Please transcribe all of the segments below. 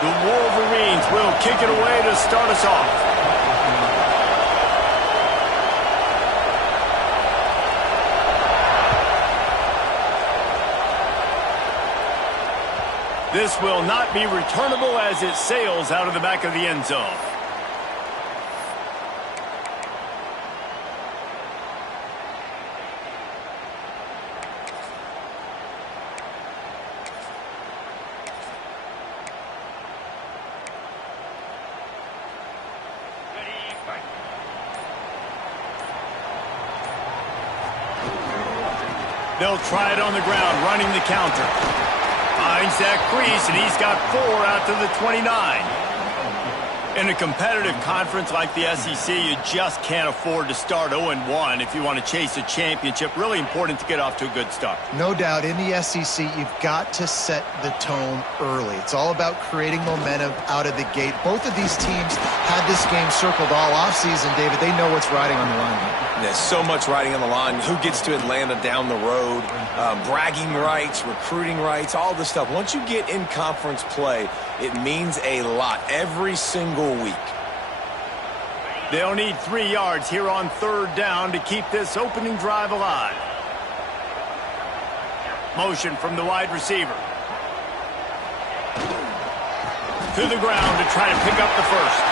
The Wolverines will kick it away to start us off. This will not be returnable as it sails out of the back of the end zone. They'll try it on the ground, running the counter. Finds that crease, and he's got 4 out to the 29. In a competitive conference like the SEC, you just can't afford to start 0-1 if you want to chase a championship. Really important to get off to a good start. No doubt, in the SEC, you've got to set the tone early. It's all about creating momentum out of the gate. Both of these teams had this game circled all offseason, David. They know what's riding on the line. There's so much riding on the line. Who gets to Atlanta down the road? Bragging rights, recruiting rights, all this stuff. Once you get in conference play, it means a lot every single week. They'll need 3 yards here on 3rd down to keep this opening drive alive. Motion from the wide receiver. To the ground to try to pick up the first.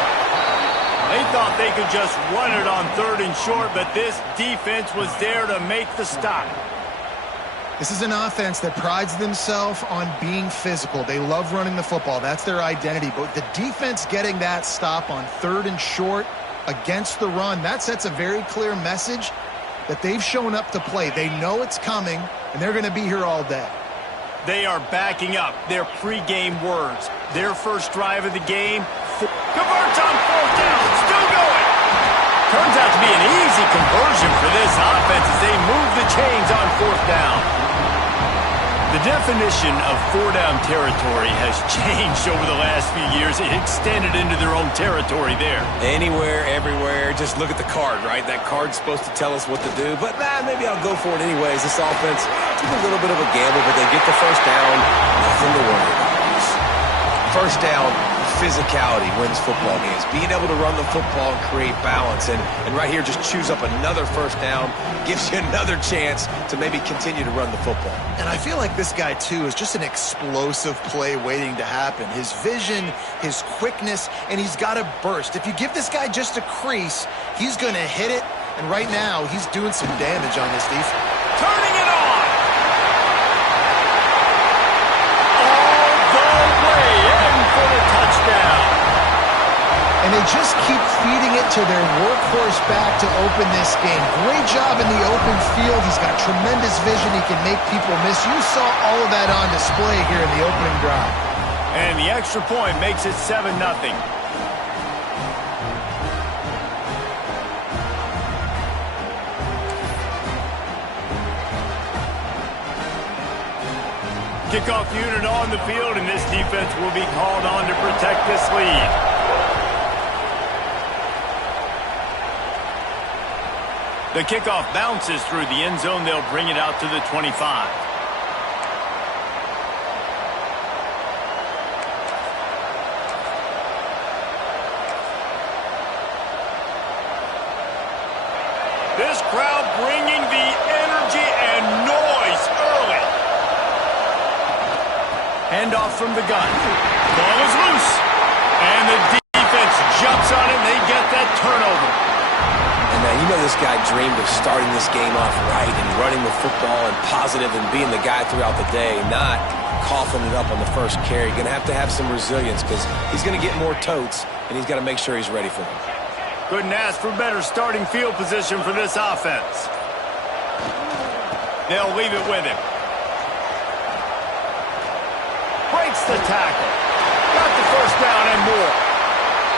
They thought they could just run it on 3rd and short, but this defense was there to make the stop. This is an offense that prides themselves on being physical. They love running the football. That's their identity. But the defense getting that stop on 3rd and short against the run, that sets a very clear message that they've shown up to play. They know it's coming, and they're going to be here all day. They are backing up their pregame words. Their first drive of the game, converts on 4th down, still going. Turns out to be an easy conversion for this offense as they move the chains on 4th down. The definition of 4-down territory has changed over the last few years. It extended into their own territory there. Anywhere, everywhere, just look at the card, right? That card's supposed to tell us what to do, but maybe I'll go for it anyways. This offense took a little bit of a gamble, but they get the first down. Nothing to worry about. First down, physicality wins football games. Being able to run the football and create balance. And right here, just choose up another first down. Gives you another chance to maybe continue to run the football. And I feel like this guy, too, is just an explosive play waiting to happen. His vision, his quickness, and he's got a burst. If you give this guy just a crease, he's going to hit it. And right now, he's doing some damage on this defense. Turning it on! All the way in for the touchdown. And they just keep feeding it to their workhorse back to open this game. Great job in the open field. He's got tremendous vision. He can make people miss. You saw all of that on display here in the opening drive. And the extra point makes it 7-0. Kickoff unit on the field, and this defense will be called on to protect this lead. The kickoff bounces through the end zone. They'll bring it out to the 25. This crowd bringing the energy and noise early. Handoff from the gun. Ball is loose. And the defense jumps on it, and they get that turnover. And now you know this guy dreamed of starting this game off right and running the football and positive and being the guy throughout the day, not coughing it up on the first carry. Going to have some resilience because he's going to get more totes, and he's got to make sure he's ready for them. Couldn't ask for better starting field position for this offense. They'll leave it with him. Breaks the tackle. Got the first down and more.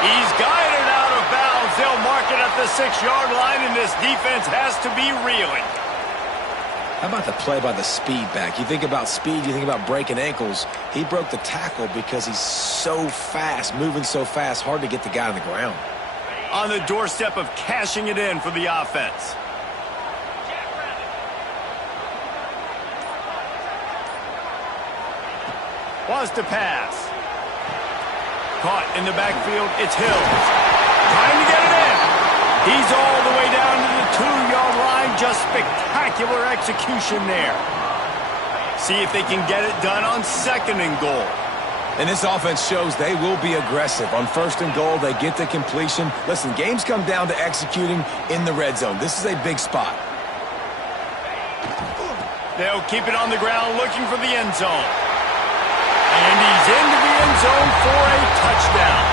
He's guided out of bounds. They'll mark it at the 6-yard line, and this defense has to be reeling. How about the play by the speed back? You think about speed, you think about breaking ankles. He broke the tackle because he's so fast, moving so fast, hard to get the guy on the ground. On the doorstep of cashing it in for the offense. Wants to pass. Caught in the backfield, it's Hills. Trying to get it in. He's all the way down to the 2-yard line. Just spectacular execution there. See if they can get it done on 2nd and goal. And this offense shows they will be aggressive. On 1st and goal, they get the completion. Listen, games come down to executing in the red zone. This is a big spot. They'll keep it on the ground looking for the end zone. And he's into the end zone for a touchdown.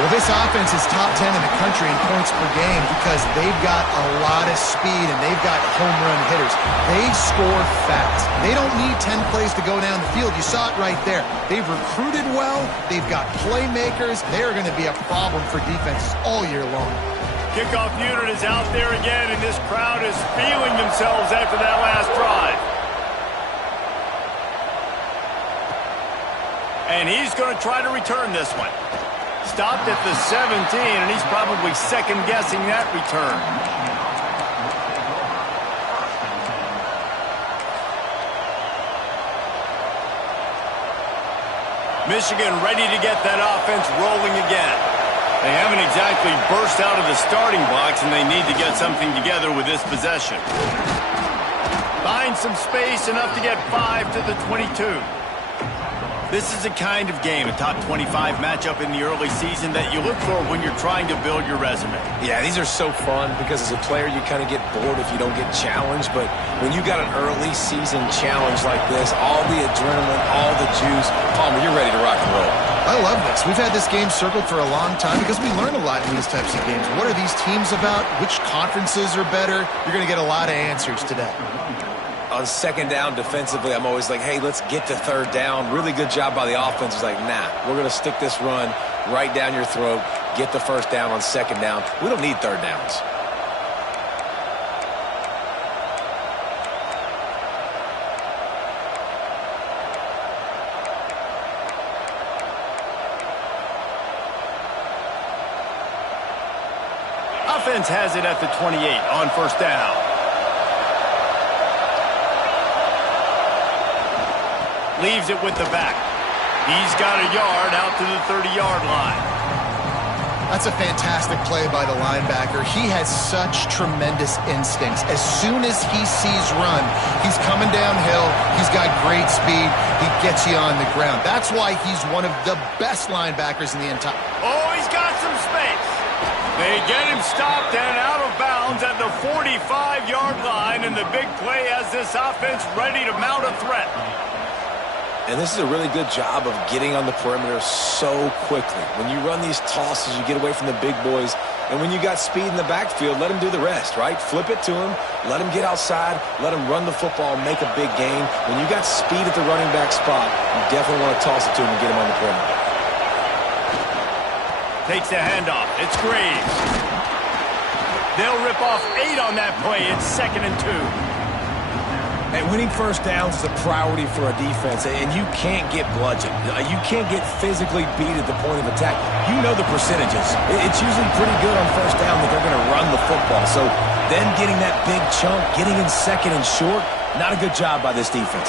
Well, this offense is top 10 in the country in points per game because they've got a lot of speed and they've got home run hitters. They score fast. They don't need 10 plays to go down the field. You saw it right there. They've recruited well. They've got playmakers. They're going to be a problem for defenses all year long. Kickoff unit is out there again, and this crowd is feeling themselves after that last drive. And he's going to try to return this one. Stopped at the 17, and he's probably second-guessing that return. Michigan ready to get that offense rolling again. They haven't exactly burst out of the starting blocks, and they need to get something together with this possession. Find some space, enough to get 5 to the 22. This is a kind of game, a top 25 matchup in the early season that you look for when you're trying to build your resume. Yeah, these are so fun because as a player, you kind of get bored if you don't get challenged. But when you got an early season challenge like this, all the adrenaline, all the juice, Palmer, you're ready to rock and roll. I love this. We've had this game circled for a long time because we learn a lot in these types of games. What are these teams about? Which conferences are better? You're going to get a lot of answers today. On 2nd down defensively, I'm always like, hey, let's get to 3rd down. Really good job by the offense. It's like, nah, we're going to stick this run right down your throat, get the 1st down on 2nd down. We don't need 3rd downs. Offense has it at the 28 on 1st down. Leaves it with the back. He's got a yard out to the 30-yard line. That's a fantastic play by the linebacker. He has such tremendous instincts. As soon as he sees run, he's coming downhill. He's got great speed. He gets you on the ground. That's why he's one of the best linebackers in the entire... Oh, he's got some space. They get him stopped and out of bounds at the 45-yard line, and the big play has this offense ready to mount a threat. And this is a really good job of getting on the perimeter so quickly. When you run these tosses, you get away from the big boys. And when you got speed in the backfield, let him do the rest, right? Flip it to him, let him get outside, let him run the football, make a big gain. When you got speed at the running back spot, you definitely want to toss it to him and get him on the perimeter. Takes the handoff. It's Graves. They'll rip off 8 on that play. It's 2nd and 2. And winning 1st downs is a priority for a defense, and you can't get bludgeoned. You can't get physically beat at the point of attack. You know the percentages. It's usually pretty good on 1st down that they're going to run the football. So then getting that big chunk, getting in 2nd and short, not a good job by this defense.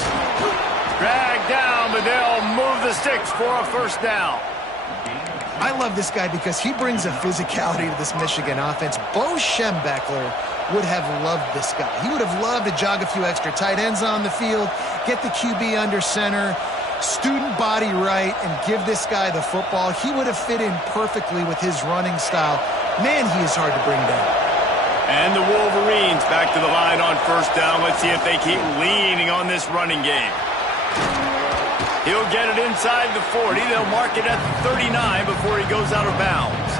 Drag down, but they'll move the sticks for a 1st down. I love this guy because he brings a physicality to this Michigan offense. Bo Schembechler would have loved this guy. He would have loved to jog a few extra tight ends on the field, get the QB under center, student body right, and give this guy the football. He would have fit in perfectly with his running style. Man, he is hard to bring down. And the Wolverines back to the line on 1st down. Let's see if they keep leaning on this running game. He'll get it inside the 40. They'll mark it at the 39 before he goes out of bounds.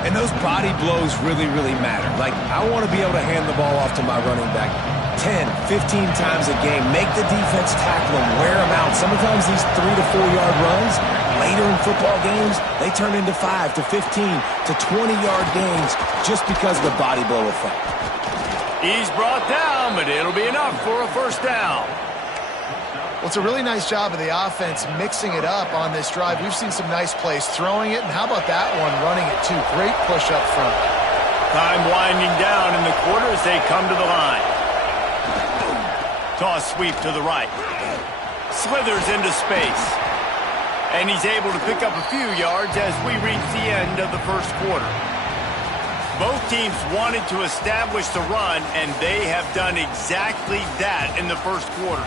And those body blows really, really matter. Like, I want to be able to hand the ball off to my running back 10, 15 times a game. Make the defense tackle him, wear him out. Sometimes these 3 to 4 yard runs, later in football games, they turn into 5 to 15 to 20-yard gains just because of the body blow effect. He's brought down, but it'll be enough for a 1st down. Well, it's a really nice job of the offense mixing it up on this drive. We've seen some nice plays throwing it, and how about that one running it too? Great push up front. Time winding down in the quarter as they come to the line. Toss sweep to the right. Slithers into space. And he's able to pick up a few yards as we reach the end of the first quarter. Both teams wanted to establish the run, and they have done exactly that in the first quarter.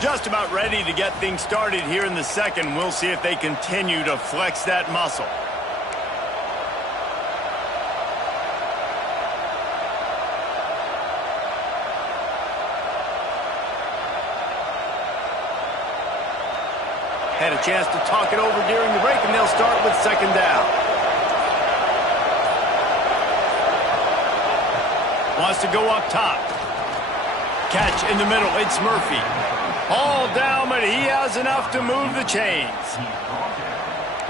Just about ready to get things started here in the second. We'll see if they continue to flex that muscle. Had a chance to talk it over during the break, and they'll start with second down. Wants to go up top. Catch in the middle. It's Murphy. All down, but he has enough to move the chains.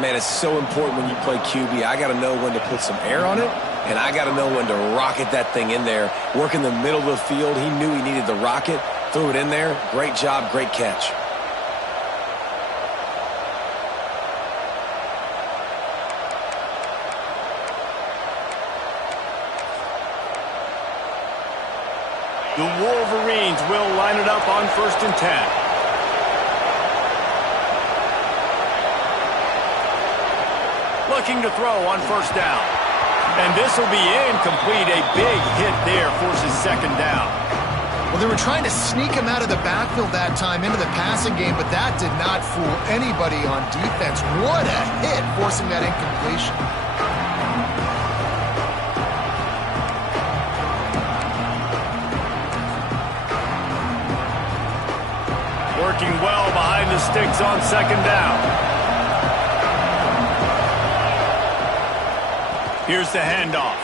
Man, it's so important when you play QB. I got to know when to put some air on it, and I got to know when to rocket that thing in there. Work in the middle of the field. He knew he needed the rocket. Threw it in there. Great job, great catch. The Wolverines will line it up on 1st and 10. Looking to throw on 1st down. And this will be incomplete. A big hit there forces 2nd down. Well, they were trying to sneak him out of the backfield that time into the passing game, but that did not fool anybody on defense. What a hit, forcing that incompletion. Working well behind the sticks on 2nd down. Here's the handoff.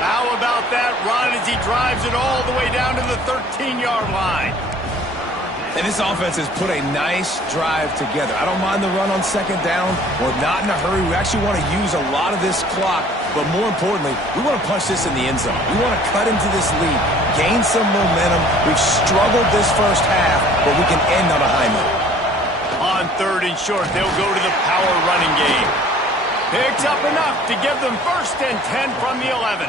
How about that run as he drives it all the way down to the 13-yard line? And this offense has put a nice drive together. I don't mind the run on 2nd down. We're not in a hurry. We actually want to use a lot of this clock, but more importantly, we want to punch this in the end zone. We want to cut into this lead, gain some momentum. We've struggled this first half, but we can end on a high note. On 3rd and short, they'll go to the power running game. Picks up enough to give them 1st and 10 from the 11.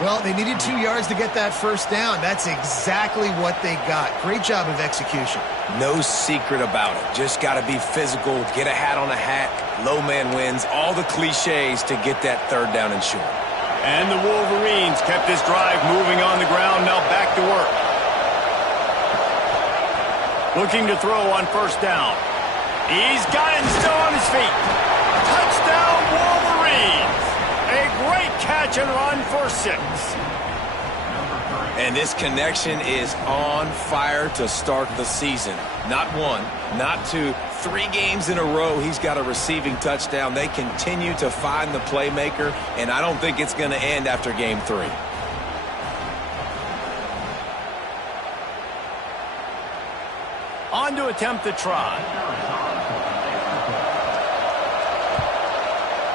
Well, they needed 2 yards to get that 1st down. That's exactly what they got. Great job of execution. No secret about it. Just got to be physical, get a hat on a hat, low man wins, all the cliches to get that 3rd down and short. And the Wolverines kept this drive moving on the ground, now back to work. Looking to throw on 1st down. He's got it still on his feet. Touchdown, Wolverines! A great catch and run for 6. And this connection is on fire to start the season. Not 1, not 2, 3 games in a row he's got a receiving touchdown. They continue to find the playmaker, and I don't think it's going to end after game 3. On to attempt the try.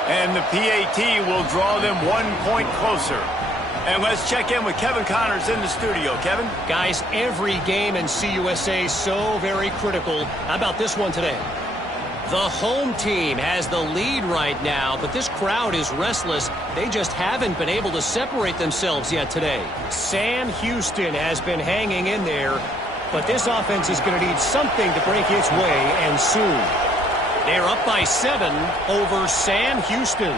And the PAT will draw them 1 point closer. And let's check in with Kevin Connors in the studio. Kevin? Guys, every game in CUSA so very critical. How about this one today? The home team has the lead right now, but this crowd is restless. They just haven't been able to separate themselves yet today. Sam Houston has been hanging in there, but this offense is going to need something to break its way, and soon. They're up by 7 over Sam Houston.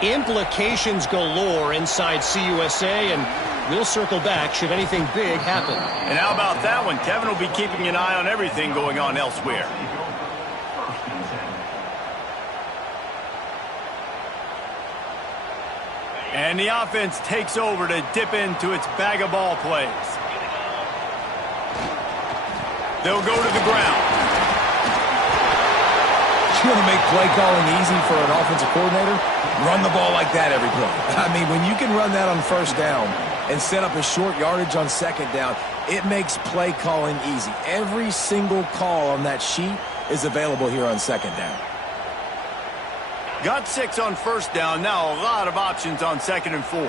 Implications galore inside CUSA, and we'll circle back should anything big happen. And how about that one? Kevin will be keeping an eye on everything going on elsewhere. And the offense takes over to dip into its bag of ball plays. They'll go to the ground. You want to make play calling easy for an offensive coordinator? Run the ball like that every play. I mean, when you can run that on 1st down and set up a short yardage on 2nd down, it makes play calling easy. Every single call on that sheet is available here on 2nd down. Got 6 on 1st down. Now a lot of options on 2nd and 4.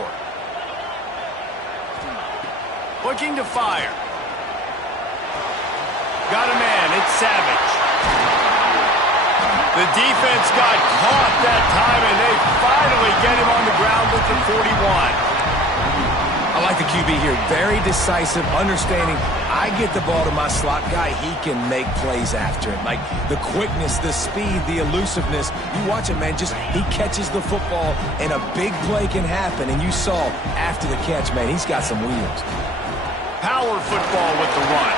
Looking to fire. Got a man. It's Savage. The defense got caught that time, and they finally get him on the ground with the 41. I like the QB here. Very decisive, understanding. I get the ball to my slot guy. He can make plays after it. Like the quickness, the speed, the elusiveness. You watch it, man. Just he catches the football, and a big play can happen. And you saw after the catch, man, he's got some wheels. Power football with the run.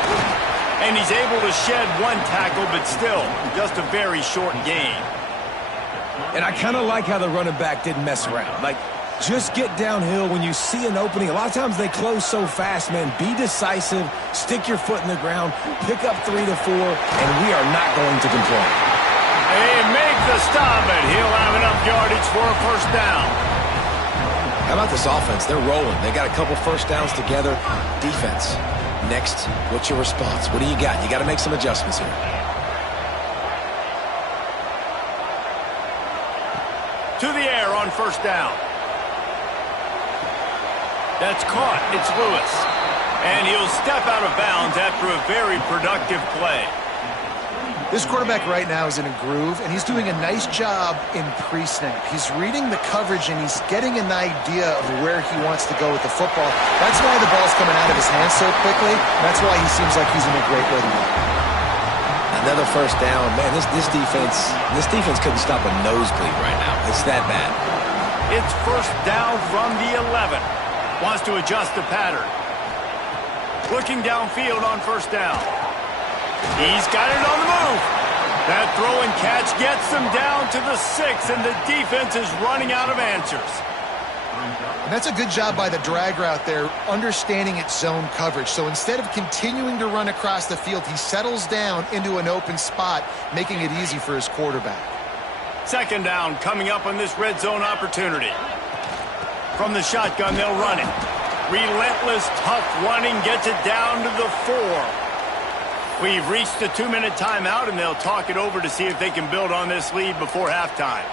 And he's able to shed one tackle, but still, just a very short gain. And I kind of like how the running back didn't mess around. Like, just get downhill when you see an opening. A lot of times they close so fast, man. Be decisive, stick your foot in the ground, pick up 3 to 4, and we are not going to complain. They make the stop, and he'll have enough yardage for a first down. How about this offense? They're rolling. They got a couple first downs together. Defense. Next, what's your response? What do you got? You got to make some adjustments here. To the air on first down. That's caught. It's Lewis. And he'll step out of bounds after a very productive play. This quarterback right now is in a groove, and he's doing a nice job in pre-snap. He's reading the coverage, and he's getting an idea of where he wants to go with the football. That's why the ball's coming out of his hands so quickly. That's why he seems like he's in a great rhythm. Another first down. Man, this defense couldn't stop a nosebleed right now. It's that bad. It's first down from the 11. Wants to adjust the pattern. Looking downfield on first down. He's got it on the move. That throw and catch gets them down to the 6, and the defense is running out of answers. And that's a good job by the drag route there, understanding its zone coverage. So instead of continuing to run across the field, he settles down into an open spot, making it easy for his quarterback. Second down coming up on this red zone opportunity. From the shotgun, they'll run it. Relentless, tough running gets it down to the 4. We've reached the 2-minute timeout, and they'll talk it over to see if they can build on this lead before halftime.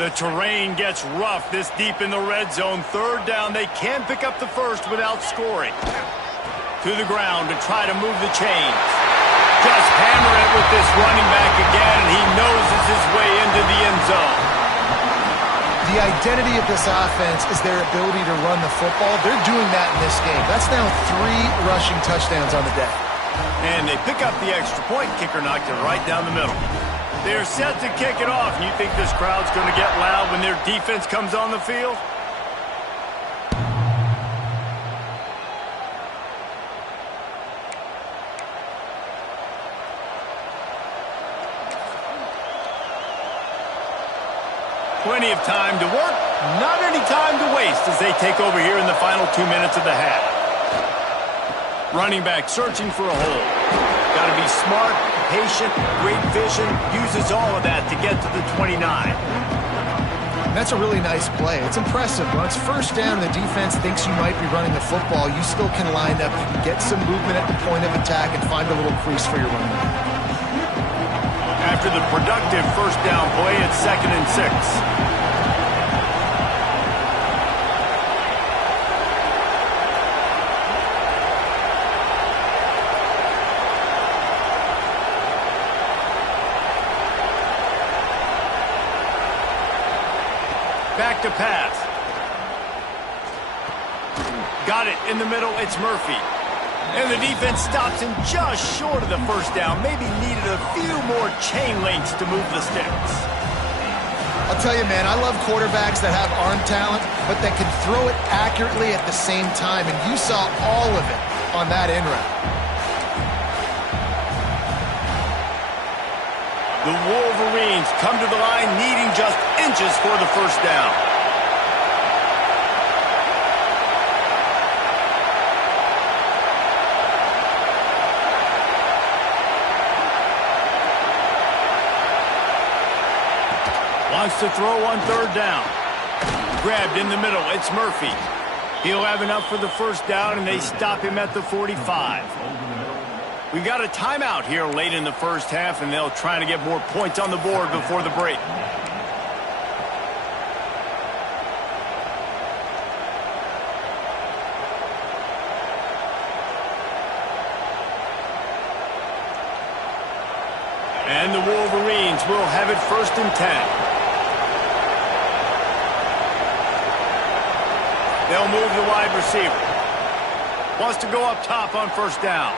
The terrain gets rough this deep in the red zone. Third down, they can pick up the first without scoring. To the ground to try to move the chains. Just hammer it with this running back again, and he noses his way into the end zone. The identity of this offense is their ability to run the football. They're doing that in this game. That's now 3 rushing touchdowns on the day. And they pick up the extra point. Kicker knocked it right down the middle. They're set to kick it off. And you think this crowd's going to get loud when their defense comes on the field? Plenty of time to work, not any time to waste as they take over here in the final 2 minutes of the half. Running back searching for a hole. Got to be smart, patient, great vision, uses all of that to get to the 29. That's a really nice play. It's impressive. When it's first down and the defense thinks you might be running the football, you still can line up. You can get some movement at the point of attack and find a little crease for your running back. After the productive first down play, it's 2nd and 6. Back to pass. Got it in the middle. It's Murphy. And the defense stops him just short of the first down. Maybe needed a few more chain links to move the sticks. I'll tell you, man, I love quarterbacks that have arm talent, but that can throw it accurately at the same time. And you saw all of it on that in route. The Wolverines come to the line needing just inches for the first down. Wants to throw on third down. Grabbed in the middle. It's Murphy. He'll have enough for the first down, and they stop him at the 45. We've got a timeout here late in the first half, and they'll try to get more points on the board before the break. And the Wolverines will have it 1st and 10. They'll move the wide receiver. Wants to go up top on 1st down.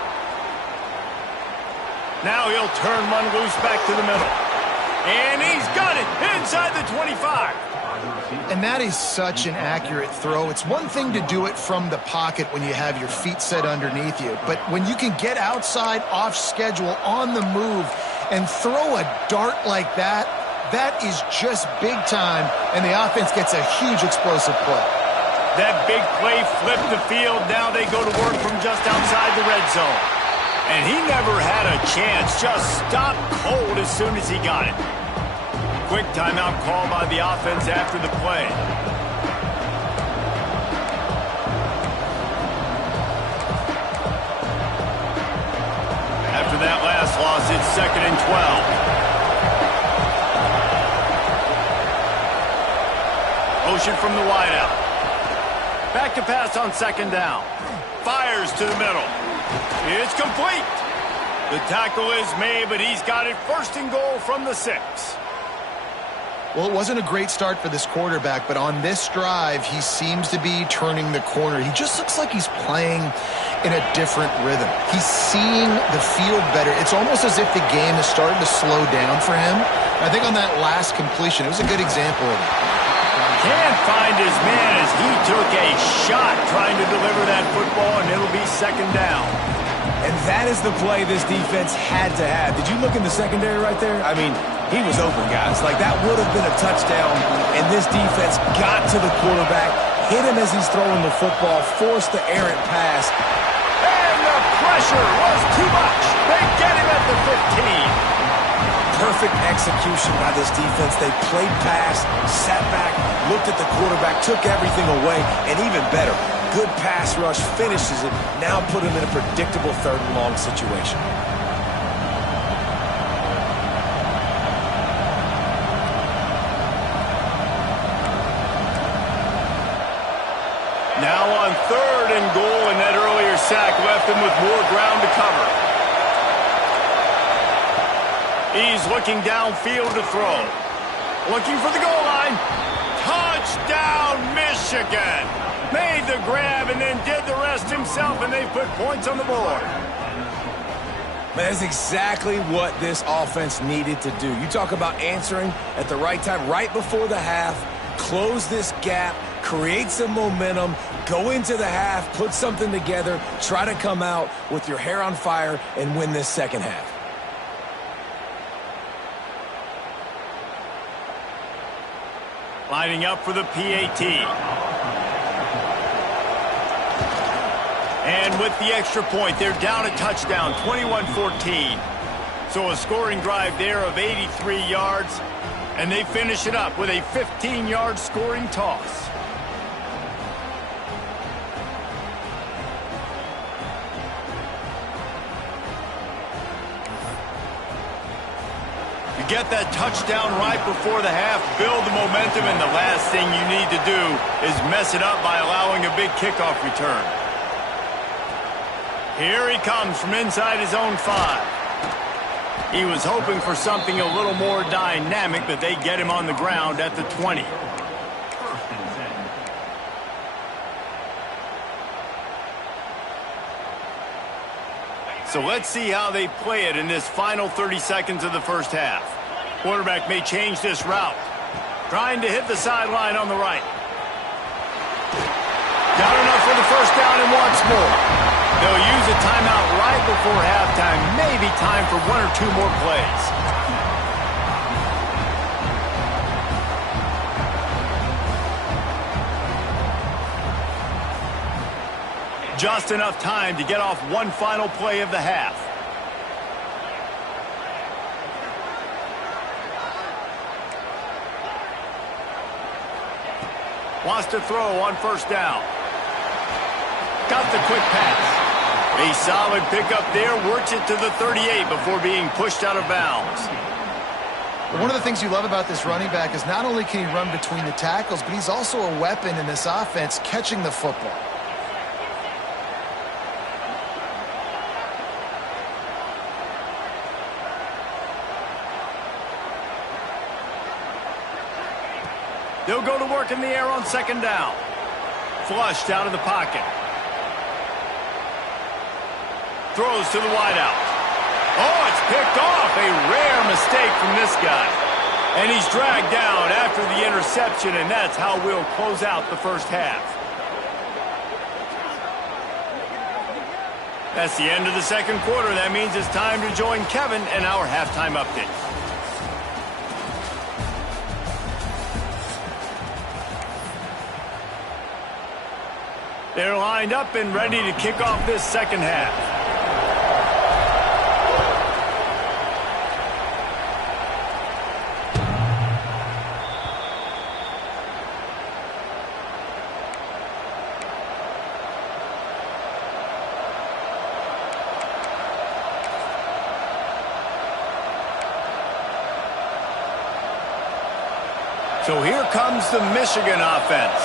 Now he'll turn one loose back to the middle. And he's got it inside the 25. And that is such an accurate throw. It's one thing to do it from the pocket when you have your feet set underneath you, but when you can get outside, off schedule, on the move, and throw a dart like that, that is just big time, and the offense gets a huge explosive play. That big play flipped the field. Now they go to work from just outside the red zone. And he never had a chance. Just stopped cold as soon as he got it. Quick timeout call by the offense after the play. After that last loss, it's 2nd and 12. Motion from the wideout. Back to pass on 2nd down. Fires to the middle. It's complete. The tackle is made, but he's got it 1st and goal from the 6. Well, it wasn't a great start for this quarterback, but on this drive, he seems to be turning the corner. He just looks like he's playing in a different rhythm. He's seeing the field better. It's almost as if the game is starting to slow down for him. I think on that last completion, it was a good example of it. Can't find his man as he took a shot trying to deliver that football, and it'll be 2nd down. And that is the play this defense had to have. Did you look in the secondary right there? I mean, he was open, guys. Like, that would have been a touchdown, and this defense got to the quarterback, hit him as he's throwing the football, forced the errant pass. And the pressure was too much. They get him at the 15. Perfect execution by this defense. They played pass, sat back, looked at the quarterback, took everything away, and even better, good pass rush, finishes it, now put him in a predictable 3rd and long situation. Now on 3rd and goal, and that earlier sack left him with more ground to cover. He's looking downfield to throw. Looking for the goal line. Touchdown, Michigan. Made the grab and then did the rest himself, and they put points on the board. That's exactly what this offense needed to do. You talk about answering at the right time, right before the half, close this gap, create some momentum, go into the half, put something together, try to come out with your hair on fire and win this 2nd half. Lining up for the PAT. And with the extra point, they're down a touchdown, 21-14. So a scoring drive there of 83 yards, and they finish it up with a 15-yard scoring toss. Get that touchdown right before the half, build the momentum, and the last thing you need to do is mess it up by allowing a big kickoff return. Here he comes from inside his own 5. He was hoping for something a little more dynamic, but they get him on the ground at the 20. So let's see how they play it in this final 30 seconds of the 1st half. Quarterback may change this route. Trying to hit the sideline on the right. Got enough for the 1st down and wants more. They'll use a timeout right before halftime. Maybe time for 1 or 2 more plays. Just enough time to get off one final play of the half. Wants to throw on 1st down. Got the quick pass. A solid pickup there. Works it to the 38 before being pushed out of bounds. One of the things you love about this running back is not only can he run between the tackles, but he's also a weapon in this offense catching the football. They'll go to work in the air on second down. Flushed out of the pocket. Throws to the wideout. Oh, it's picked off. A rare mistake from this guy. And he's dragged down after the interception, and that's how we'll close out the first half. That's the end of the second quarter. That means it's time to join Kevin and our halftime update. They're lined up and ready to kick off this second half. So here comes the Michigan offense.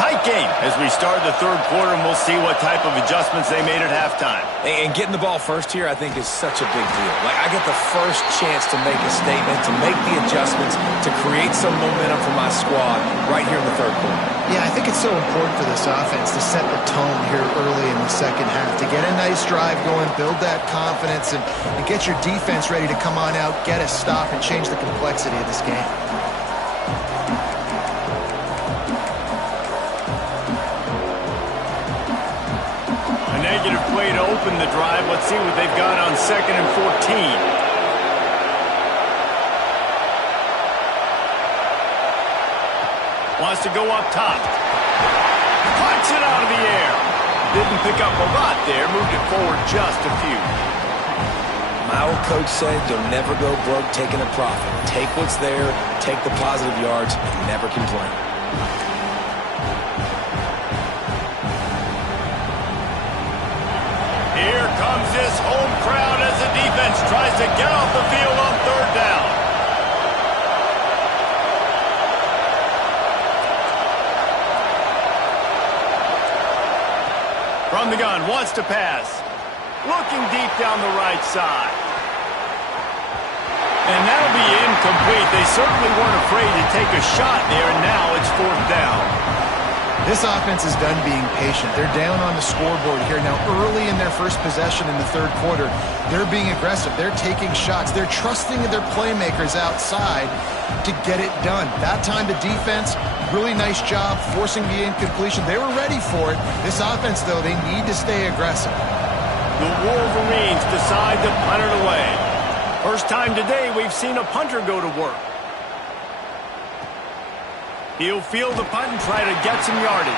Tight game as we start the third quarter, and we'll see what type of adjustments they made at halftime. And getting the ball first here, I think, is such a big deal. Like, I get the first chance to make a statement, to make the adjustments, to create some momentum for my squad right here in the third quarter. Yeah, I think it's so important for this offense to set the tone here early in the second half, to get a nice drive going, build that confidence, and get your defense ready to come on out, get a stop, and change the complexity of this game. Negative play to open the drive. Let's see what they've got on 2nd and 14. Wants to go up top. Punts it out of the air. Didn't pick up a lot there. Moved it forward just a few. My old coach said you'll never go broke taking a profit. Take what's there, take the positive yards, and never complain. Here comes this home crowd as the defense tries to get off the field on third down. From the gun, wants to pass. Looking deep down the right side. And that'll be incomplete. They certainly weren't afraid to take a shot there, and now it's fourth down. This offense is done being patient. They're down on the scoreboard here. Now, early in their first possession in the third quarter, they're being aggressive. They're taking shots. They're trusting their playmakers outside to get it done. That time, the defense, really nice job forcing the incompletion. They were ready for it. This offense, though, they need to stay aggressive. The Wolverines decide to punt it away. First time today we've seen a punter go to work. He'll field the punt and try to get some yardage.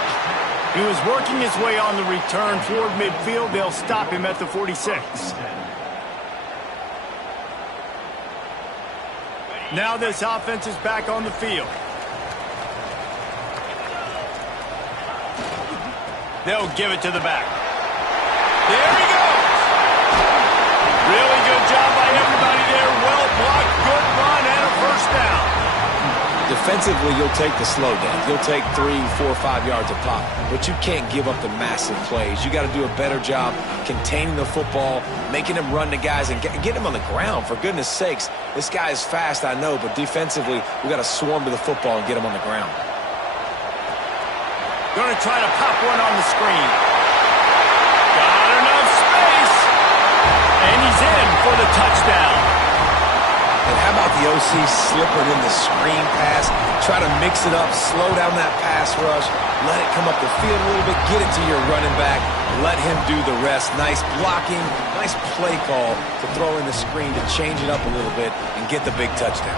He was working his way on the return toward midfield. They'll stop him at the 46. Now this offense is back on the field. They'll give it to the back. There he goes. Really good job by everybody there. Well blocked, good run, and a first down. Defensively, you'll take the slow down. You'll take 3, 4, 5 yards a pop, but you can't give up the massive plays. You got to do a better job containing the football, making them run the guys, and get them on the ground. For goodness sakes, this guy is fast, I know, but defensively, we got to swarm to the football and get him on the ground. Going to try to pop one on the screen. Got enough space, and he's in for the touchdown. And how about the OC slipping in the screen pass? Try to mix it up, slow down that pass rush, let it come up the field a little bit, get it to your running back, let him do the rest. Nice blocking, nice play call to throw in the screen to change it up a little bit and get the big touchdown.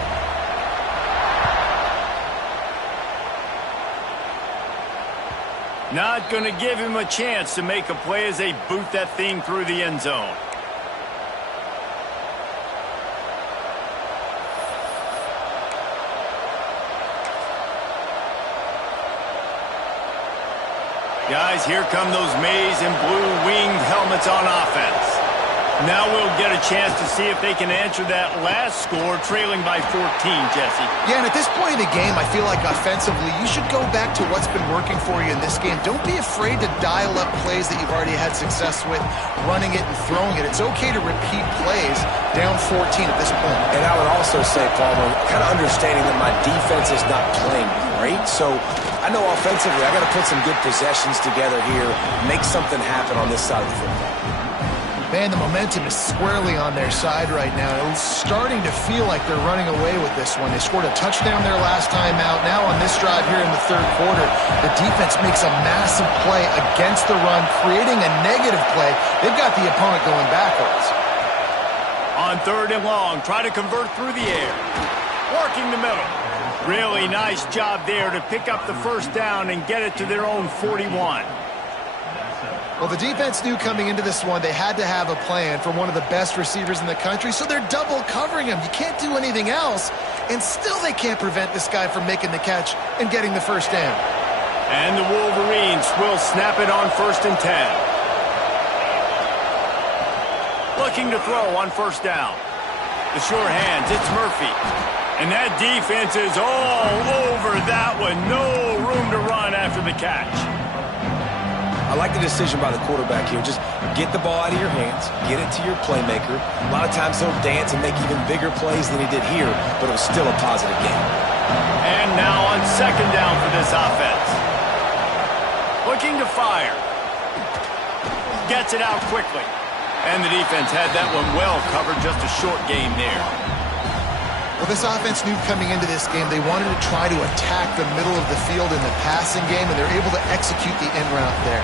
Not going to give him a chance to make a play as they boot that thing through the end zone. Guys, here come those maize and blue winged helmets on offense. Now we'll get a chance to see if they can answer that last score, trailing by 14, Jesse. Yeah, and at this point in the game, I feel like offensively, you should go back to what's been working for you in this game. Don't be afraid to dial up plays that you've already had success with, running it and throwing it. It's okay to repeat plays down 14 at this point. And I would also say, Palmer, kind of understanding that my defense is not playing great, so I know offensively I got to put some good possessions together here, make something happen on this side of the football. Man, the momentum is squarely on their side right now. It's starting to feel like they're running away with this one. They scored a touchdown their last time out. Now on this drive here in the third quarter, the defense makes a massive play against the run, creating a negative play. They've got the opponent going backwards. On third and long, try to convert through the air. Working the middle. Really nice job there to pick up the first down and get it to their own 41. Well, the defense knew coming into this one they had to have a plan for one of the best receivers in the country, so they're double covering him. You can't do anything else, and still they can't prevent this guy from making the catch and getting the first down. And the Wolverines will snap it on 1st and 10. Looking to throw on first down. The sure hands, it's Murphy. And that defense is all over that one. No room to run after the catch. I like the decision by the quarterback here. Just get the ball out of your hands, get it to your playmaker. A lot of times he'll dance and make even bigger plays than he did here, but it was still a positive game. And now on second down for this offense. Looking to fire. Gets it out quickly. And the defense had that one well covered, just a short game there. Well, this offense knew coming into this game they wanted to try to attack the middle of the field in the passing game, and they're able to execute the end route there.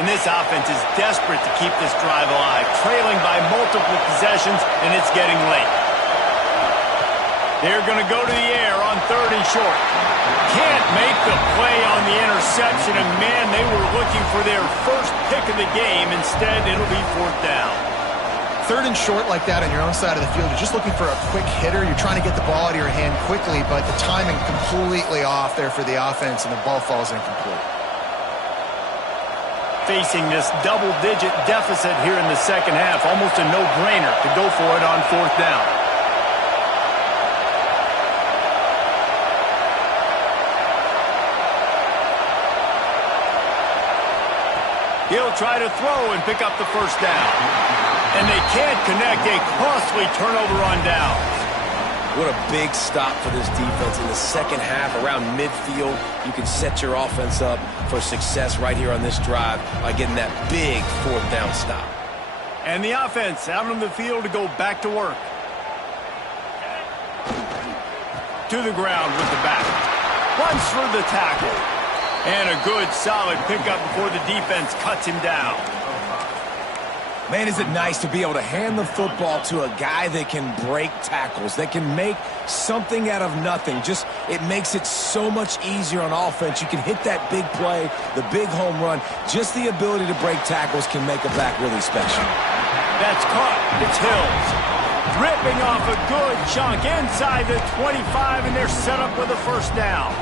And this offense is desperate to keep this drive alive, trailing by multiple possessions, and it's getting late. They're going to go to the air on third and short. Can't make the play on the interception, and man, they were looking for their first pick of the game. Instead, it'll be fourth down. Third and short like that on your own side of the field, you're just looking for a quick hitter. You're trying to get the ball out of your hand quickly, but the timing completely off there for the offense, and the ball falls incomplete. Facing this double-digit deficit here in the second half, almost a no-brainer to go for it on fourth down. He'll try to throw and pick up the first down. And they can't connect, a costly turnover on downs. What a big stop for this defense in the second half around midfield. You can set your offense up for success right here on this drive by getting that big fourth down stop. And the offense out on the field to go back to work. To the ground with the back. Runs for the tackle. And a good, solid pickup before the defense cuts him down. Man, is it nice to be able to hand the football to a guy that can break tackles, that can make something out of nothing. Just, it makes it so much easier on offense. You can hit that big play, the big home run. Just the ability to break tackles can make a back really special. That's caught. It's Hills. Ripping off a good chunk inside the 25, and they're set up with a first down.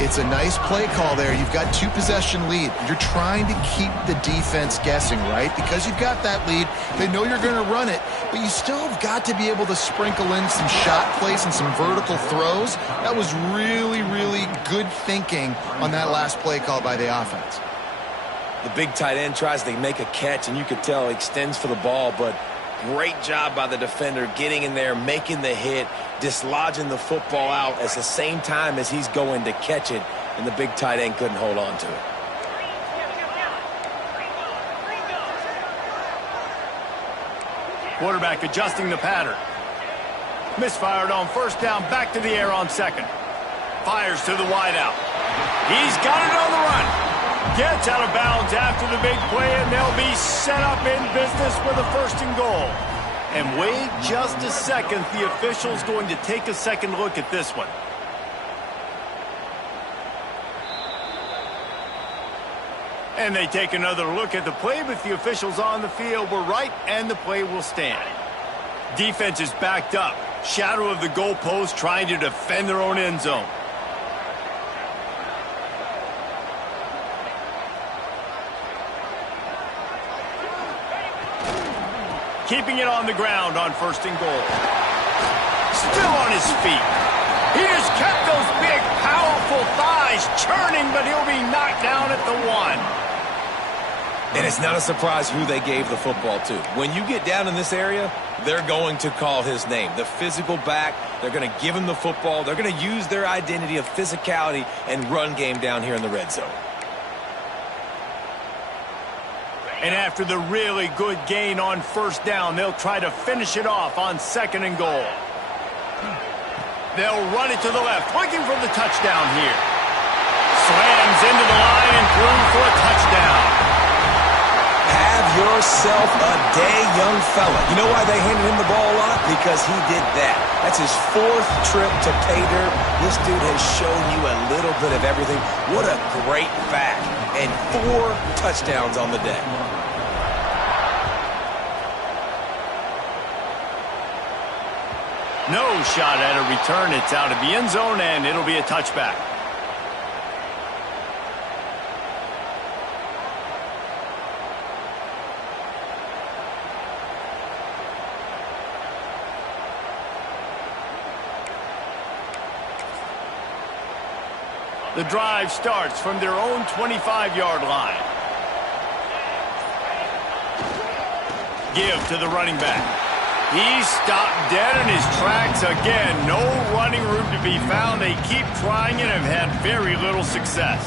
It's a nice play call there. You've got two-possession lead. You're trying to keep the defense guessing, right? Because you've got that lead. They know you're going to run it, but you still have got to be able to sprinkle in some shot plays and some vertical throws. That was really, really good thinking on that last play call by the offense. The big tight end tries to make a catch, and you could tell he extends for the ball, but great job by the defender getting in there, making the hit, dislodging the football out at the same time as he's going to catch it, and the big tight end couldn't hold on to it. Quarterback adjusting the pattern. Misfired on first down, back to the air on second. Fires to the wideout. He's got it on the run. Gets out of bounds after the big play, and they'll be set up in business with a first and goal. And wait just a second. The official's going to take a second look at this one. And they take another look at the play, but the officials on the field were right, and the play will stand. Defense is backed up. Shadow of the goalpost, trying to defend their own end zone. keeping it on the ground on 1st and goal. Still on his feet. He just kept those big, powerful thighs churning, but he'll be knocked down at the 1. And it's not a surprise who they gave the football to. When you get down in this area, they're going to call his name. The physical back, they're going to give him the football. They're going to use their identity of physicality and run game down here in the red zone. And after the really good gain on 1st down, they'll try to finish it off on 2nd and goal. They'll run it to the left, looking for the touchdown here. Slams into the line and through for a touchdown. Have yourself a day, young fella. You know why they handed him the ball a lot? Because he did that. That's his 4th trip to pay dirt. This dude has shown you a little bit of everything. What a great back. And 4 touchdowns on the day. No shot at a return. It's out of the end zone, and it'll be a touchback. The drive starts from their own 25-yard line. Give to the running back. He's stopped dead in his tracks again. No running room to be found. They keep trying and have had very little success.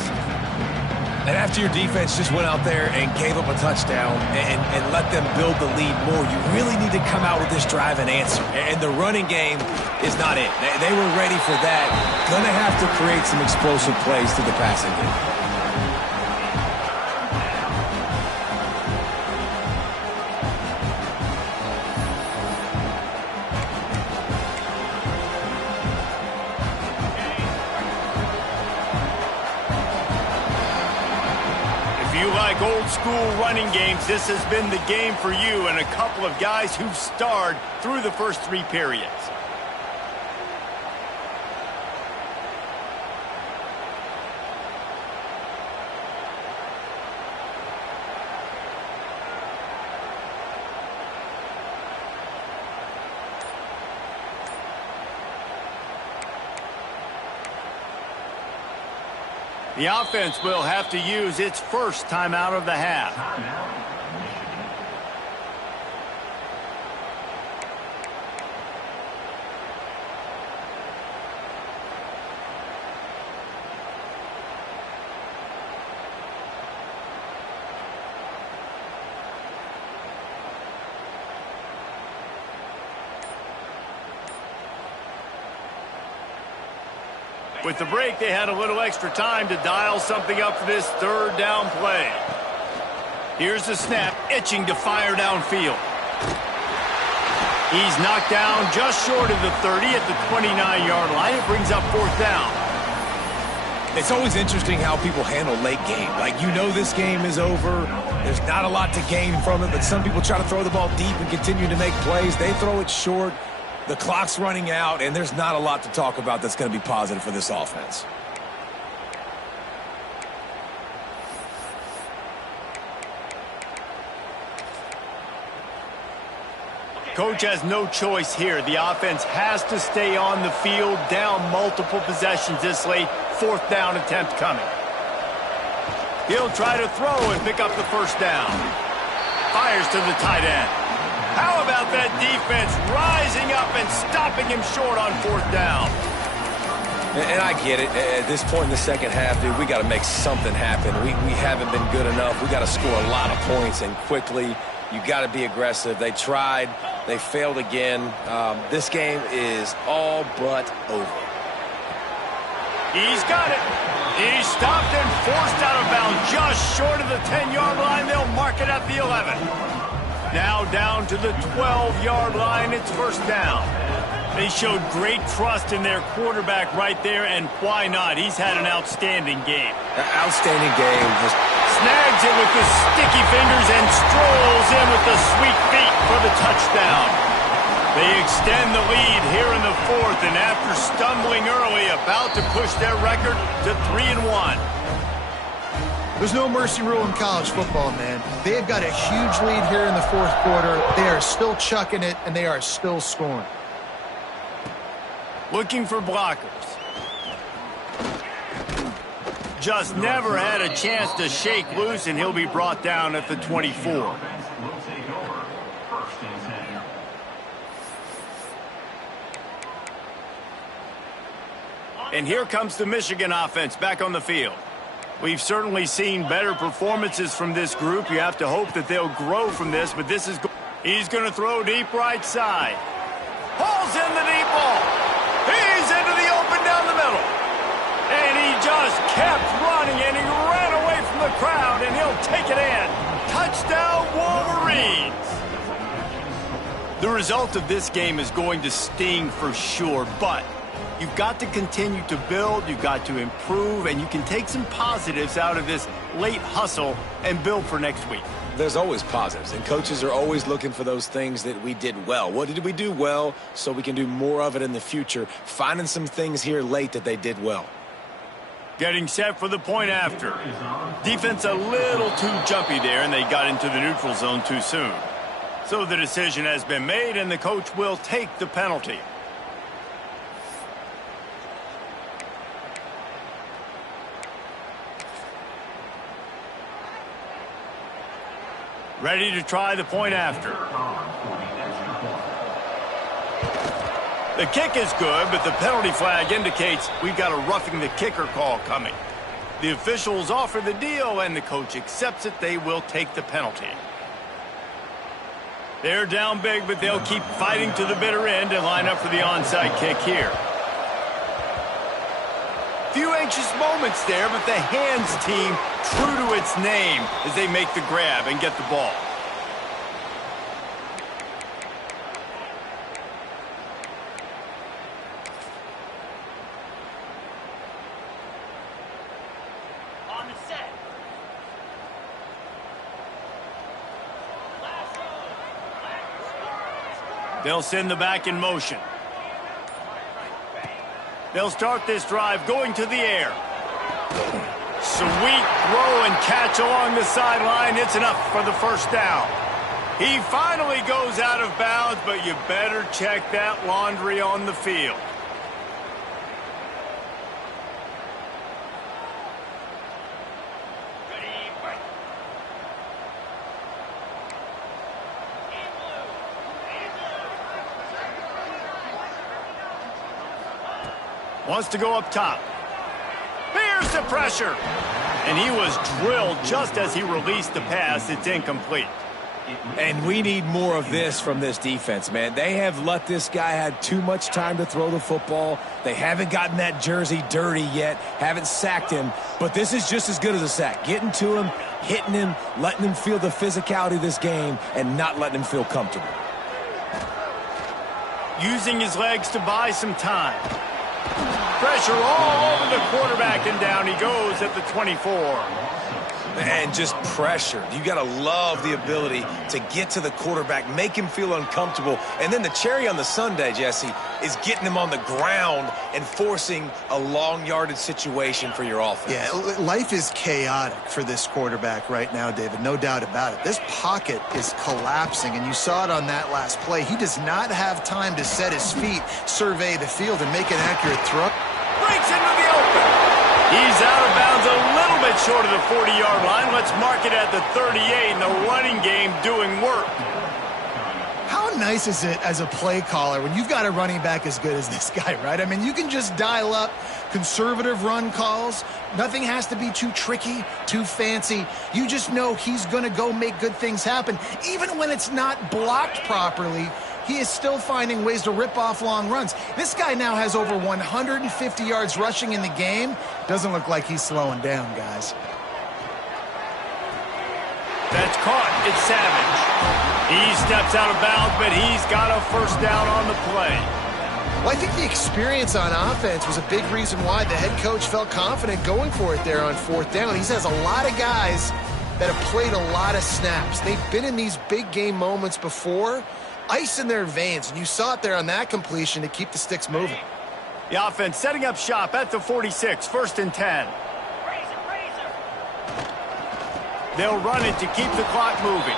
And after your defense just went out there and gave up a touchdown and let them build the lead more, you really need to come out with this drive and answer. And the running game is not it. They were ready for that. Gonna have to create some explosive plays through the passing game. Old school running games, this has been the game for you and a couple of guys who've starred through the first 3 periods. The offense will have to use its first timeout of the half. With the break, they had a little extra time to dial something up for this 3rd down play. Here's the snap, itching to fire downfield. He's knocked down just short of the 30 at the 29-yard line. It brings up 4th down. It's always interesting how people handle late game. Like, you know this game is over. There's not a lot to gain from it, but some people try to throw the ball deep and continue to make plays. They throw it short. The clock's running out, and there's not a lot to talk about that's going to be positive for this offense. Coach has no choice here. The offense has to stay on the field, down multiple possessions this late. 4th down attempt coming. He'll try to throw and pick up the 1st down. Fires to the tight end. How about that defense rising up and stopping him short on 4th down? And I get it. At this point in the second half, dude, we got to make something happen. We haven't been good enough. We got to score a lot of points and quickly. You got to be aggressive. They tried. They failed again. This game is all but over. He's got it. He's stopped and forced out of bounds just short of the 10-yard line. They'll mark it at the 11. Now down to the 12-yard line. It's 1st down. They showed great trust in their quarterback right there, and why not? He's had an outstanding game. Outstanding game. Snags it with the sticky fingers and strolls in with the sweet feet for the touchdown. They extend the lead here in the 4th, and after stumbling early, about to push their record to 3-1. There's no mercy rule in college football, man. They have got a huge lead here in the fourth quarter. They are still chucking it, and they are still scoring. Looking for blockers. Just never had a chance to shake loose, and he'll be brought down at the 24. And here comes the Michigan offense back on the field. We've certainly seen better performances from this group. You have to hope that they'll grow from this, but this is... He's going to throw deep right side. Hauls in the deep ball. He's into the open down the middle. And he just kept running, and he ran away from the crowd, and he'll take it in. Touchdown, Wolverines. The result of this game is going to sting for sure, but you've got to continue to build, you've got to improve, and you can take some positives out of this late hustle and build for next week. There's always positives, and coaches are always looking for those things that we did well. What did we do well so we can do more of it in the future? Finding some things here late that they did well. Getting set for the point after. Defense a little too jumpy there, and they got into the neutral zone too soon. So the decision has been made, and the coach will take the penalty. Ready to try the point after. The kick is good, but the penalty flag indicates we've got a roughing the kicker call coming. The officials offer the deal, and the coach accepts it. They will take the penalty. They're down big, but they'll keep fighting to the bitter end and line up for the onside kick here. Few anxious moments there, but the hands team true to its name as they make the grab and get the ball. On the set. They'll send the back in motion. They'll start this drive going to the air. Sweet throw and catch along the sideline. It's enough for the first down. He finally goes out of bounds, but you better check that laundry on the field. Wants to go up top. Here's the pressure. And he was drilled just as he released the pass. It's incomplete. And we need more of this from this defense, man. They have let this guy have too much time to throw the football. They haven't gotten that jersey dirty yet, haven't sacked him. But this is just as good as a sack. Getting to him, hitting him, letting him feel the physicality of this game, and not letting him feel comfortable. Using his legs to buy some time. Pressure all over the quarterback, and down he goes at the 24. And just pressure. You got to love the ability to get to the quarterback, make him feel uncomfortable. And then the cherry on the sundae, Jesse, is getting him on the ground and forcing a long-yarded situation for your offense. Yeah, life is chaotic for this quarterback right now, David. No doubt about it. This pocket is collapsing, and you saw it on that last play. He does not have time to set his feet, survey the field, and make an accurate throw. Breaks into the open. He's out of bounds a little bit short of the 40-yard line. Let's mark it at the 38, and the running game doing work. How nice is it as a play caller when you've got a running back as good as this guy, right? I mean, you can just dial up conservative run calls. Nothing has to be too tricky, too fancy. You just know he's going to go make good things happen. Even when it's not blocked properly, he is still finding ways to rip off long runs. This guy now has over 150 yards rushing in the game. Doesn't look like he's slowing down, guys. That's caught. It's Savage. He steps out of bounds, but he's got a first down on the play. Well, I think the experience on offense was a big reason why the head coach felt confident going for it there on fourth down. He has a lot of guys that have played a lot of snaps. They've been in these big game moments before. Ice in their veins, and you saw it there on that completion to keep the sticks moving. The offense setting up shop at the 46, 1st and 10. They'll run it to keep the clock moving.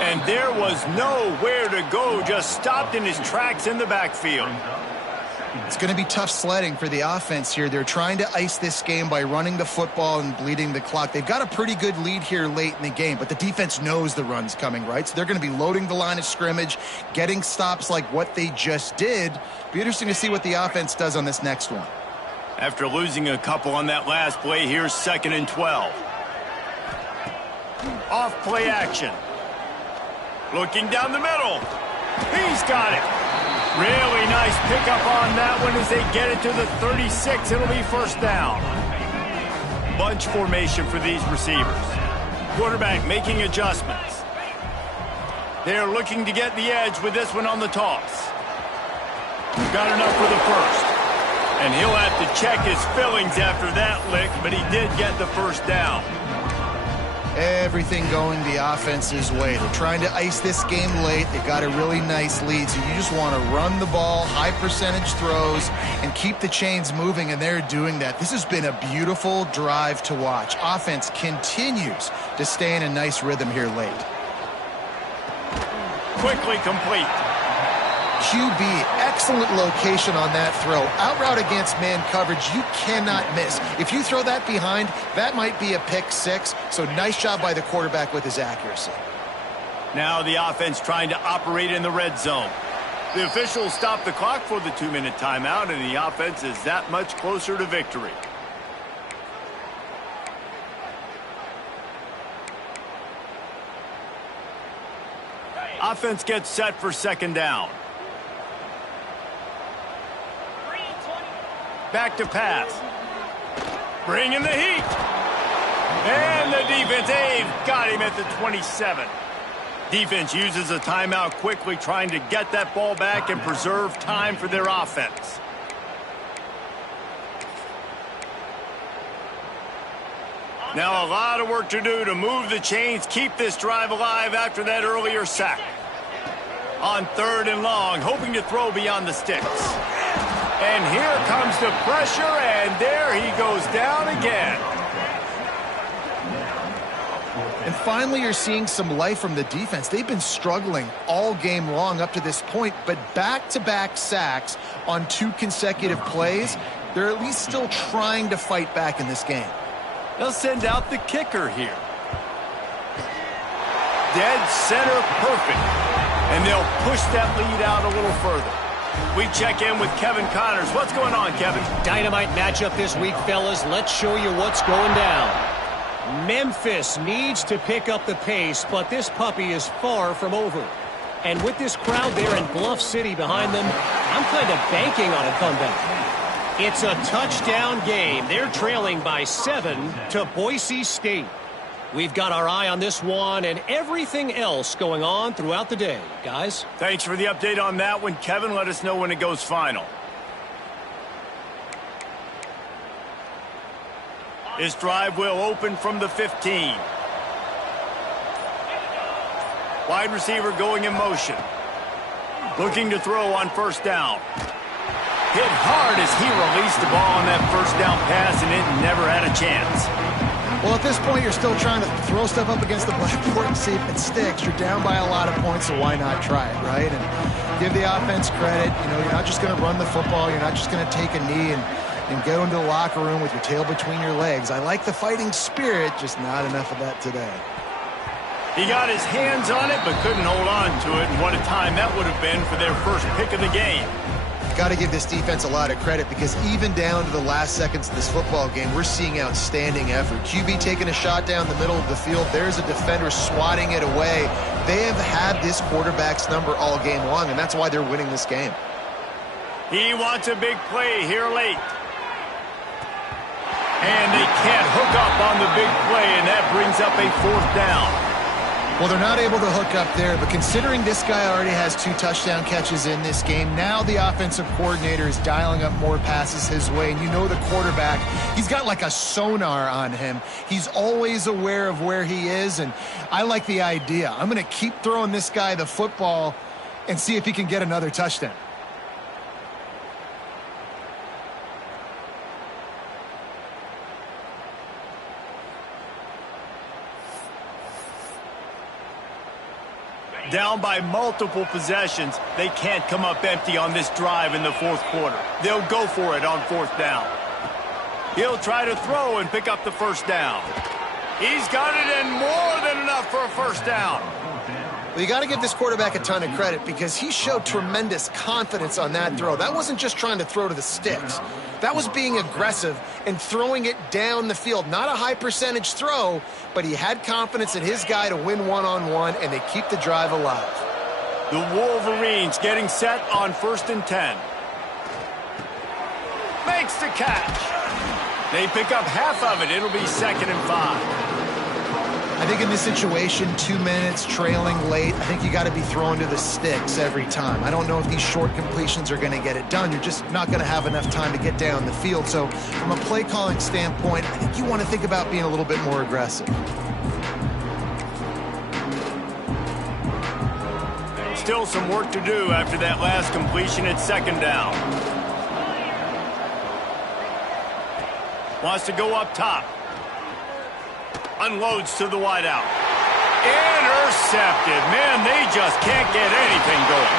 And there was nowhere to go, just stopped in his tracks in the backfield. It's going to be tough sledding for the offense here. They're trying to ice this game by running the football and bleeding the clock. They've got a pretty good lead here late in the game, but the defense knows the run's coming, right? So they're going to be loading the line of scrimmage, getting stops like what they just did. Be interesting to see what the offense does on this next one. After losing a couple on that last play, here's 2nd and 12. Off play action. Looking down the middle. He's got it. Really nice pickup on that one as they get it to the 36. It'll be 1st down. Bunch formation for these receivers. Quarterback making adjustments. They're looking to get the edge with this one on the toss. Got enough for the 1st. And he'll have to check his fillings after that lick, but he did get the 1st down. Everything going the offense's way. They're trying to ice this game late. They got a really nice lead, so you just want to run the ball, high percentage throws, and keep the chains moving, and they're doing that. This has been a beautiful drive to watch. Offense continues to stay in a nice rhythm here late. Quickly complete. QB, excellent location on that throw. Out route against man coverage, you cannot miss. If you throw that behind, that might be a pick 6. So nice job by the quarterback with his accuracy. Now the offense trying to operate in the red zone. The officials stop the clock for the 2-minute timeout, and the offense is that much closer to victory. Offense gets set for 2nd down. Back to pass. Bring in the heat. And the defense, got him at the 27. Defense uses a timeout quickly, trying to get that ball back and preserve time for their offense. Now a lot of work to do to move the chains, keep this drive alive after that earlier sack. On 3rd and long, hoping to throw beyond the sticks. And here comes the pressure, and there he goes down again. And finally, you're seeing some life from the defense. They've been struggling all game long up to this point, but back-to-back sacks on 2 consecutive plays, they're at least still trying to fight back in this game. They'll send out the kicker here. Dead center perfect. And they'll push that lead out a little further. We check in with Kevin Connors. What's going on, Kevin? Dynamite matchup this week, fellas. Let's show you what's going down. Memphis needs to pick up the pace, but this puppy is far from over. And with this crowd there in Bluff City behind them, I'm kind of banking on a comeback. It's a touchdown game. They're trailing by 7 to Boise State. We've got our eye on this one and everything else going on throughout the day, guys. Thanks for the update on that one, Kevin. Let us know when it goes final. This drive will open from the 15. Wide receiver going in motion. Looking to throw on 1st down. Hit hard as he released the ball on that 1st down pass, and it never had a chance. Well, at this point, you're still trying to throw stuff up against the blackboard and see if it sticks. You're down by a lot of points, so why not try it, right? And give the offense credit. You know, you're not just going to run the football. You're not just going to take a knee and go into the locker room with your tail between your legs. I like the fighting spirit, just not enough of that today. He got his hands on it, but couldn't hold on to it, and what a time that would have been for their first pick of the game. Got to give this defense a lot of credit because even down to the last seconds of this football game, we're seeing outstanding effort. QB taking a shot down the middle of the field. There's a defender swatting it away. They have had this quarterback's number all game long, and that's why they're winning this game. He wants a big play here late. And they can't hook up on the big play, and that brings up a 4th down. Well, they're not able to hook up there, but considering this guy already has 2 touchdown catches in this game, now the offensive coordinator is dialing up more passes his way. And you know the quarterback, he's got like a sonar on him. He's always aware of where he is, and I like the idea. I'm going to keep throwing this guy the football and see if he can get another touchdown. Down by multiple possessions, they can't come up empty on this drive in the fourth quarter. They'll go for it on fourth down. He'll try to throw and pick up the first down. He's got it and more than enough for a first down. Well, you got to give this quarterback a ton of credit because he showed tremendous confidence on that throw. That wasn't just trying to throw to the sticks. That was being aggressive and throwing it down the field. Not a high percentage throw, but he had confidence in his guy to win one-on-one, and they keep the drive alive. The Wolverines getting set on 1st and 10. Makes the catch. They pick up half of it. It'll be 2nd and 5. I think in this situation, 2 minutes, trailing late, I think you got to be throwing to the sticks every time. I don't know if these short completions are going to get it done. You're just not going to have enough time to get down the field. So from a play calling standpoint, I think you want to think about being a little bit more aggressive. Still some work to do after that last completion at 2nd down. Wants to go up top. Unloads to the wideout. Intercepted. Man, they just can't get anything going.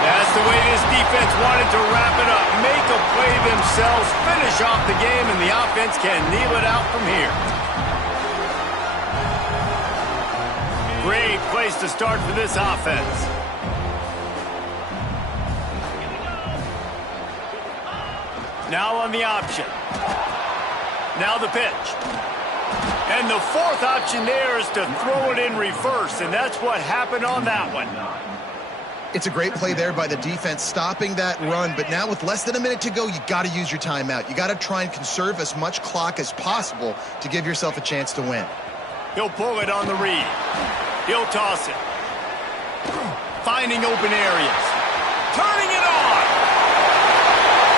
That's the way this defense wanted to wrap it up. Make a play themselves, finish off the game, and the offense can kneel it out from here. Great place to start for this offense. Now on the option. Now the pitch. And the fourth option there is to throw it in reverse, and that's what happened on that one. It's a great play there by the defense, stopping that run, but now with less than a minute to go, you got to use your timeout. You got to try and conserve as much clock as possible to give yourself a chance to win. He'll pull it on the read. He'll toss it. Finding open areas. Turning it on.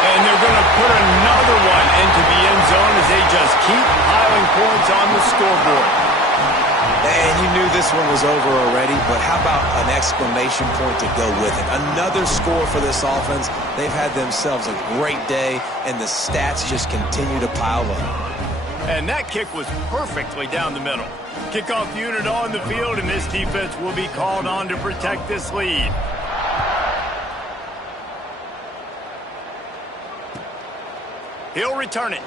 And they're going to put another one into the end zone as they just keep piling points on the scoreboard. And you knew this one was over already, but how about an exclamation point to go with it? Another score for this offense. They've had themselves a great day, and the stats just continue to pile up. And that kick was perfectly down the middle. Kickoff unit on the field, and this defense will be called on to protect this lead. He'll return it.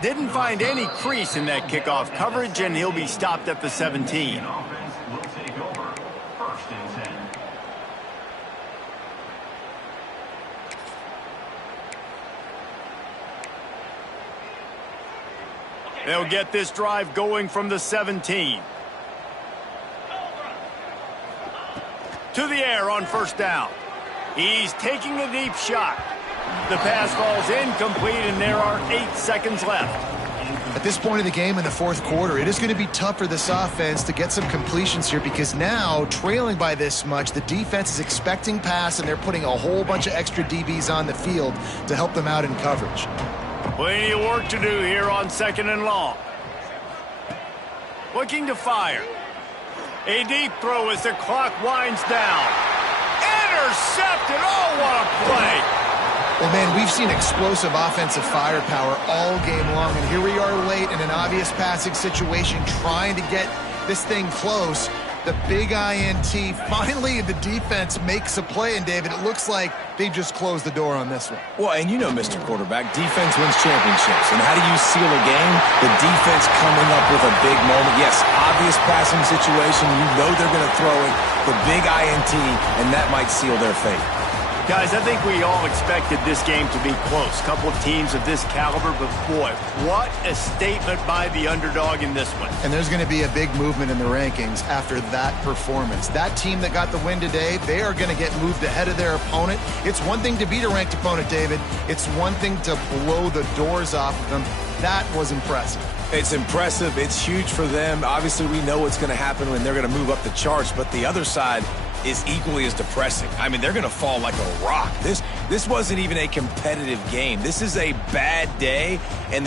Didn't find any crease in that kickoff coverage, and he'll be stopped at the 17. They'll get this drive going from the 17. To the air on 1st down. He's taking a deep shot. The pass falls incomplete, and there are 8 seconds left. At this point of the game in the fourth quarter, it is going to be tough for this offense to get some completions here because now, trailing by this much, the defense is expecting pass, and they're putting a whole bunch of extra DBs on the field to help them out in coverage. Plenty of work to do here on 2nd and long. Looking to fire. A deep throw as the clock winds down. Intercepted! Oh, what a play! Well, man, we've seen explosive offensive firepower all game long, and here we are late in an obvious passing situation trying to get this thing close. The big INT, finally the defense makes a play, and David, it looks like they just closed the door on this one. Well, and you know, Mr. Quarterback, defense wins championships. And how do you seal a game? The defense coming up with a big moment. Yes, obvious passing situation. You know they're going to throw it. The big INT, and that might seal their fate. Guys, I think we all expected this game to be close. Couple of teams of this caliber, but boy, what a statement by the underdog in this one. And there's going to be a big movement in the rankings after that performance. That team that got the win today, they are going to get moved ahead of their opponent. It's one thing to beat a ranked opponent, David. It's one thing to blow the doors off of them. That was impressive. It's impressive. It's huge for them. Obviously, we know what's going to happen when they're going to move up the charts, but the other side is equally as depressing. I mean, they're going to fall like a rock. This wasn't even a competitive game. This is a bad day, and